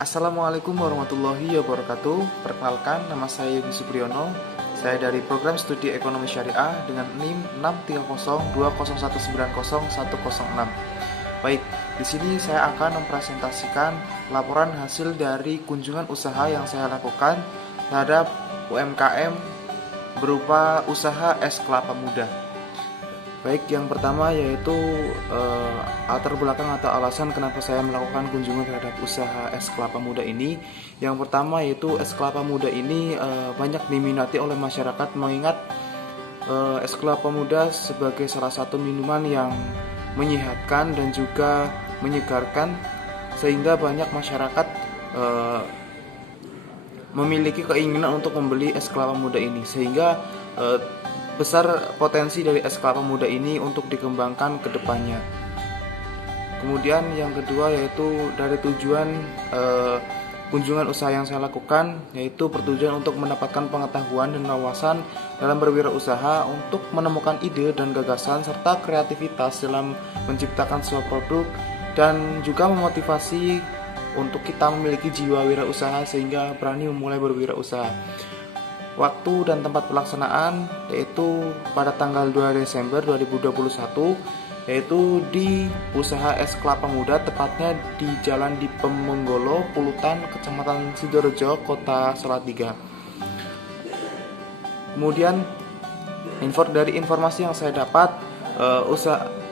Assalamualaikum warahmatullahi wabarakatuh. Perkenalkan, nama saya Yogi Supriyono. Saya dari Program Studi Ekonomi Syariah dengan NIM 63020190106. Baik, di sini saya akan mempresentasikan laporan hasil dari kunjungan usaha yang saya lakukan terhadap UMKM berupa usaha es kelapa muda. Baik, yang pertama yaitu latar belakang atau alasan kenapa saya melakukan kunjungan terhadap usaha es kelapa muda ini. Yang pertama yaitu es kelapa muda ini banyak diminati oleh masyarakat, mengingat es kelapa muda sebagai salah satu minuman yang menyehatkan dan juga menyegarkan, sehingga banyak masyarakat memiliki keinginan untuk membeli es kelapa muda ini, sehingga besar potensi dari es kelapa muda ini untuk dikembangkan ke depannya. Kemudian yang kedua yaitu dari tujuan kunjungan usaha yang saya lakukan, yaitu bertujuan untuk mendapatkan pengetahuan dan wawasan dalam berwirausaha, untuk menemukan ide dan gagasan serta kreativitas dalam menciptakan sebuah produk, dan juga memotivasi untuk kita memiliki jiwa wirausaha sehingga berani memulai berwirausaha. Waktu dan tempat pelaksanaan yaitu pada tanggal 2 Desember 2021, yaitu di usaha es kelapa muda, tepatnya di Jalan Diponegoro, Pulutan, Kecamatan Sidorejo, Kota Salatiga. Kemudian dari informasi yang saya dapat,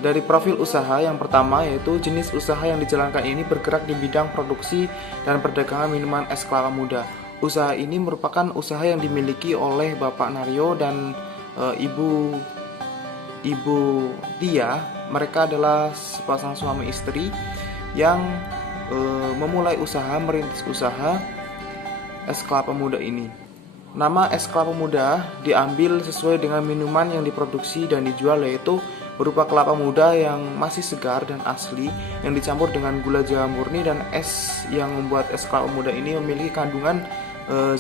dari profil usaha yang pertama yaitu jenis usaha yang dijalankan ini bergerak di bidang produksi dan perdagangan minuman es kelapa muda. Usaha ini merupakan usaha yang dimiliki oleh Bapak Naryo dan Ibu Tia. Mereka adalah sepasang suami istri yang merintis usaha es kelapa muda ini. Nama es kelapa muda diambil sesuai dengan minuman yang diproduksi dan dijual, yaitu berupa kelapa muda yang masih segar dan asli yang dicampur dengan gula jawa murni, dan es yang membuat es kelapa muda ini memiliki kandungan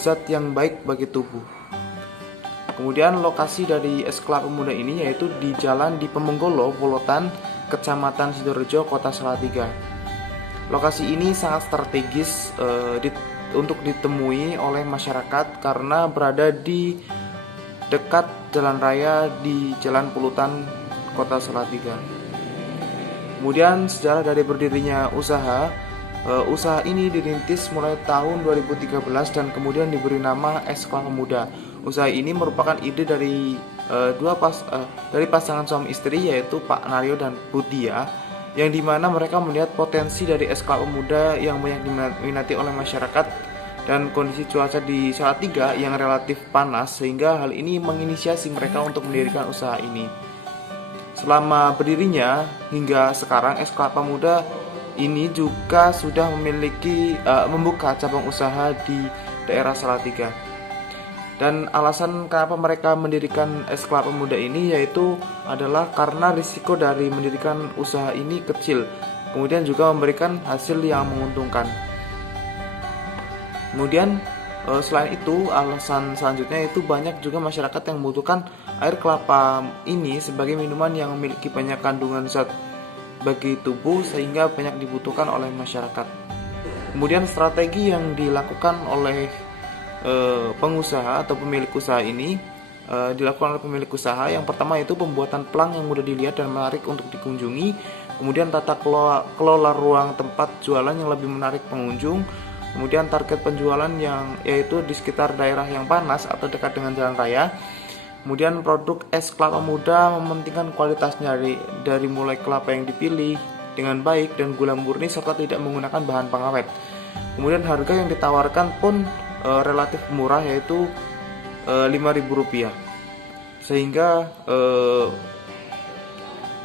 zat yang baik bagi tubuh. Kemudian lokasi dari es kelapa muda ini yaitu di Jalan Diponegoro, Pulutan, Kecamatan Sidorejo, Kota Salatiga. Lokasi ini sangat strategis untuk ditemui oleh masyarakat karena berada di dekat jalan raya di Jalan Pulutan, Kota Salatiga. Kemudian sejarah dari berdirinya usaha ini dirintis mulai tahun 2013 dan kemudian diberi nama es kelapa muda. Usaha ini merupakan ide dari dari pasangan suami istri, yaitu Pak Naryo dan Bu Tia, yang dimana mereka melihat potensi dari es kelapa muda yang banyak diminati oleh masyarakat dan kondisi cuaca di Salatiga yang relatif panas, sehingga hal ini menginisiasi mereka untuk mendirikan usaha ini. Selama berdirinya hingga sekarang, es kelapa muda ini juga sudah membuka cabang usaha di daerah Salatiga. Dan alasan kenapa mereka mendirikan es kelapa muda ini yaitu adalah karena risiko dari mendirikan usaha ini kecil, kemudian juga memberikan hasil yang menguntungkan. Kemudian selain itu, alasan selanjutnya itu banyak juga masyarakat yang membutuhkan air kelapa ini sebagai minuman yang memiliki banyak kandungan zat bagi tubuh, sehingga banyak dibutuhkan oleh masyarakat. Kemudian strategi yang dilakukan oleh pengusaha atau pemilik usaha ini dilakukan oleh pemilik usaha. Yang pertama itu pembuatan plang yang mudah dilihat dan menarik untuk dikunjungi. Kemudian tata kelola ruang tempat jualan yang lebih menarik pengunjung. Kemudian target penjualan yang yaitu di sekitar daerah yang panas atau dekat dengan jalan raya. Kemudian produk es kelapa muda mementingkan kualitasnya dari mulai kelapa yang dipilih dengan baik dan gula murni serta tidak menggunakan bahan pengawet. Kemudian harga yang ditawarkan pun relatif murah, yaitu Rp5.000, sehingga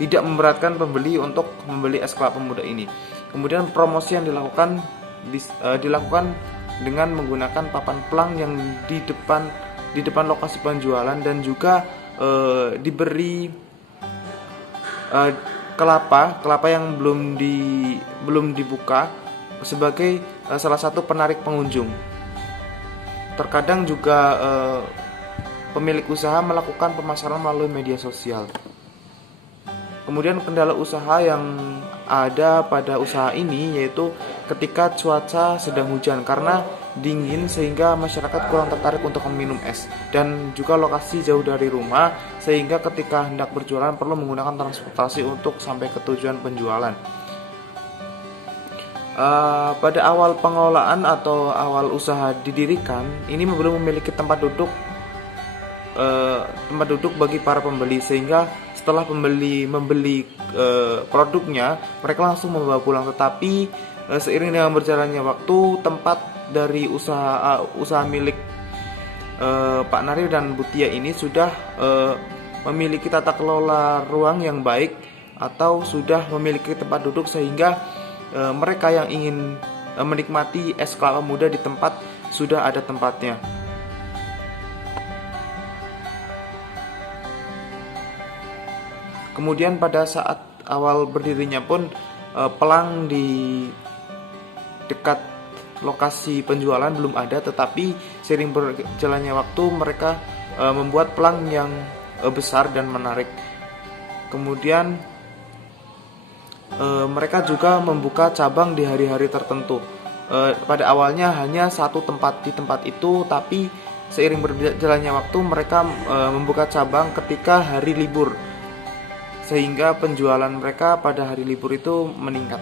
tidak memberatkan pembeli untuk membeli es kelapa muda ini. Kemudian promosi yang dilakukan dengan menggunakan papan plang yang di depan lokasi penjualan, dan juga diberi kelapa yang belum dibuka sebagai salah satu penarik pengunjung. Terkadang juga pemilik usaha melakukan pemasaran melalui media sosial. Kemudian kendala usaha yang ada pada usaha ini yaitu ketika cuaca sedang hujan karena dingin sehingga masyarakat kurang tertarik untuk meminum es, dan juga lokasi jauh dari rumah sehingga ketika hendak berjualan perlu menggunakan transportasi untuk sampai ke tujuan penjualan. Pada awal pengelolaan atau awal usaha didirikan, ini belum memiliki tempat duduk bagi para pembeli, sehingga setelah pembeli membeli produknya mereka langsung membawa pulang. Tetapi seiring dengan berjalannya waktu, tempat dari usaha milik Pak Narir dan Bu Tia ini sudah memiliki tata kelola ruang yang baik atau sudah memiliki tempat duduk, sehingga mereka yang ingin menikmati es kelapa muda di tempat sudah ada tempatnya. Kemudian pada saat awal berdirinya pun pelang di dekat lokasi penjualan belum ada, tetapi seiring berjalannya waktu mereka membuat pelang yang besar dan menarik. Kemudian mereka juga membuka cabang di hari-hari tertentu. Pada awalnya hanya satu tempat di tempat itu, tapi seiring berjalannya waktu mereka membuka cabang ketika hari libur, sehingga penjualan mereka pada hari libur itu meningkat.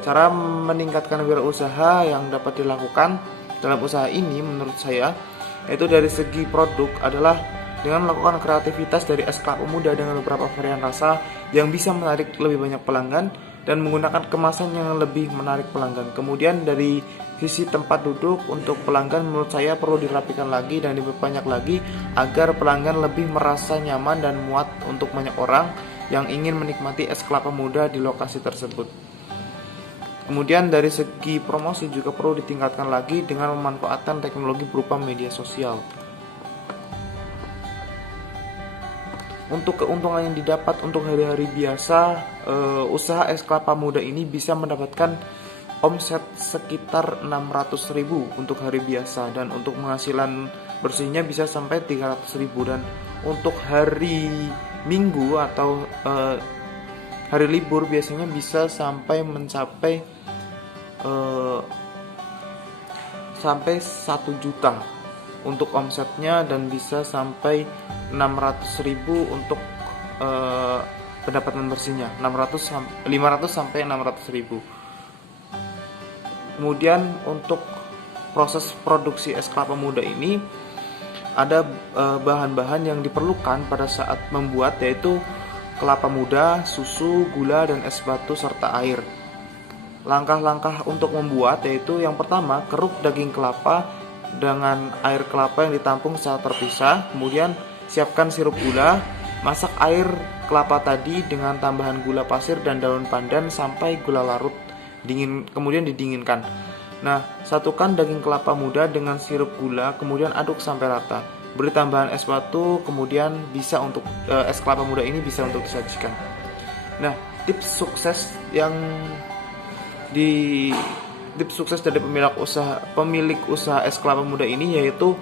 Cara meningkatkan wirausaha yang dapat dilakukan dalam usaha ini menurut saya, yaitu dari segi produk adalah dengan melakukan kreativitas dari es kelapa muda dengan beberapa varian rasa yang bisa menarik lebih banyak pelanggan dan menggunakan kemasan yang lebih menarik pelanggan. Kemudian dari sisi tempat duduk untuk pelanggan menurut saya perlu dirapikan lagi dan diperbanyak lagi agar pelanggan lebih merasa nyaman dan muat untuk banyak orang yang ingin menikmati es kelapa muda di lokasi tersebut. Kemudian dari segi promosi juga perlu ditingkatkan lagi dengan memanfaatkan teknologi berupa media sosial. Untuk keuntungan yang didapat untuk hari-hari biasa, usaha es kelapa muda ini bisa mendapatkan omset sekitar 600.000 untuk hari biasa, dan untuk penghasilan bersihnya bisa sampai 300.000, dan untuk hari Minggu atau hari libur biasanya bisa sampai mencapai sampai 1 juta untuk omsetnya, dan bisa sampai 600.000 untuk pendapatan bersihnya, 500 sampai 600.000. Kemudian untuk proses produksi es kelapa muda ini ada bahan-bahan yang diperlukan pada saat membuat, yaitu kelapa muda, susu, gula, dan es batu serta air. Langkah-langkah untuk membuat yaitu yang pertama, keruk daging kelapa dengan air kelapa yang ditampung secara terpisah. Kemudian siapkan sirup gula, masak air kelapa tadi dengan tambahan gula pasir dan daun pandan sampai gula larut dingin, kemudian didinginkan. Nah, satukan daging kelapa muda dengan sirup gula, kemudian aduk sampai rata. Beri tambahan es batu, kemudian bisa untuk es kelapa muda ini bisa untuk disajikan. Nah, tips sukses dari pemilik usaha es kelapa muda ini yaitu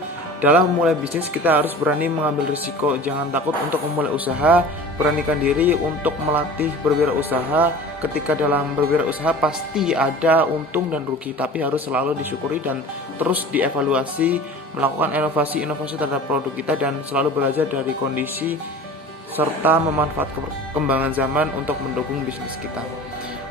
dalam memulai bisnis kita harus berani mengambil risiko. Jangan takut untuk memulai usaha, beranikan diri untuk melatih berwirausaha. Ketika dalam berwirausaha pasti ada untung dan rugi, tapi harus selalu disyukuri dan terus dievaluasi, melakukan inovasi terhadap produk kita, dan selalu belajar dari kondisi serta memanfaatkan perkembangan zaman untuk mendukung bisnis kita.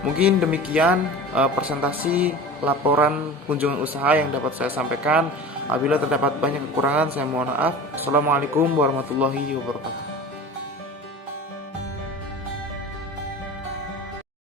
Mungkin demikian presentasi laporan kunjungan usaha yang dapat saya sampaikan. Apabila terdapat banyak kekurangan, saya mohon maaf. Assalamualaikum warahmatullahi wabarakatuh.